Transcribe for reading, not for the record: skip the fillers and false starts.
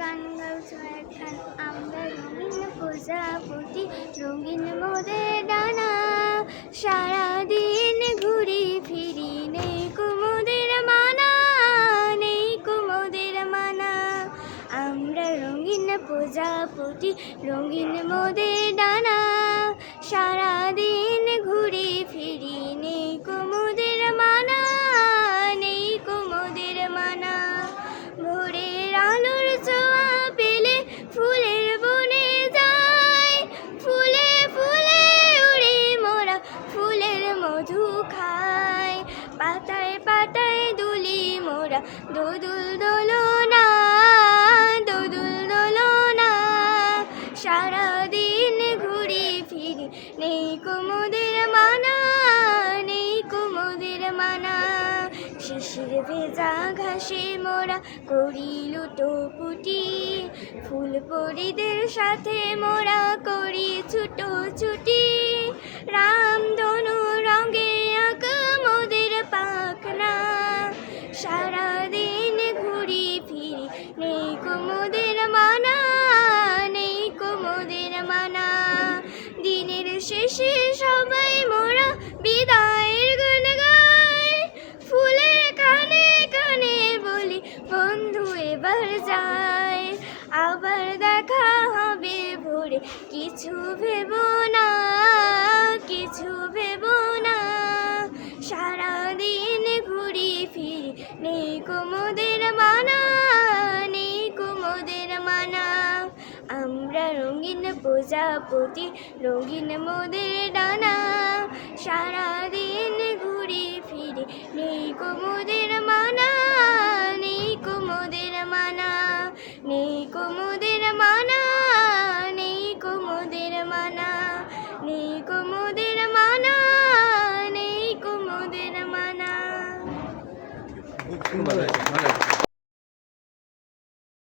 গান গাইছো একখান আমরা রঙিন প্রজাপতি রঙিন মোদের ডানা সারাদিন ঘুরি ফিরি নেই কুমোদের মানা নেই কুমোদের মানা আমরা রঙিন প্রজাপতি রঙিন মোদের ডানা সারাদিন ঘুরি ফিরি নেই কুমোদের মানা নেই কুমোদের মানা ভোরের আলোর ছোঁয়া পেলে ফুলের বনে যাই ফুলে ফুলে উড়ে মোরা ফুলের মধু খাই পাতায় পাতায় দুলি মোরা দোদুল দোলনা দোদুল দোলনা সারাদিন ঘুরি ফিরি নেই কুমোদের মানা নেই কুমোদের মানা শিশির ভেজা ঘাসে মোরা করি লুটোপুটি ফুল পরিদের সাথে মোরা করি ছুটোছুটি রামধনু রঙে আঁক মোদের পাখনা সারাদিন ঘুরি ফিরি নেই কুমোদের মানা নেই কুমোদের মানা দিনের শেষে সবাই মোরা বিদায়ের গান গাই ফুলের কানে কানে বলি বন্ধু এবার যাই আবার দেখা হবে ভোরে কিছু ভেবো না কিছু ভেবো না সারাদিন ঘুরি ফিরি নেই কুমোদের মানা নেই কুমোদের মানা আমরা রঙিন প্রজাপতি রঙিন মোদের ডানা সারাদিন ঘুরি ফিরি নেই কুমোদের মানা নেই কুমোদের মানা নেই কুমোদের মানা নেই কুমোদের মানা নেই কুমোদের মানা নেই কুমোদের মানা। খুব সুন্দর হয়েছে।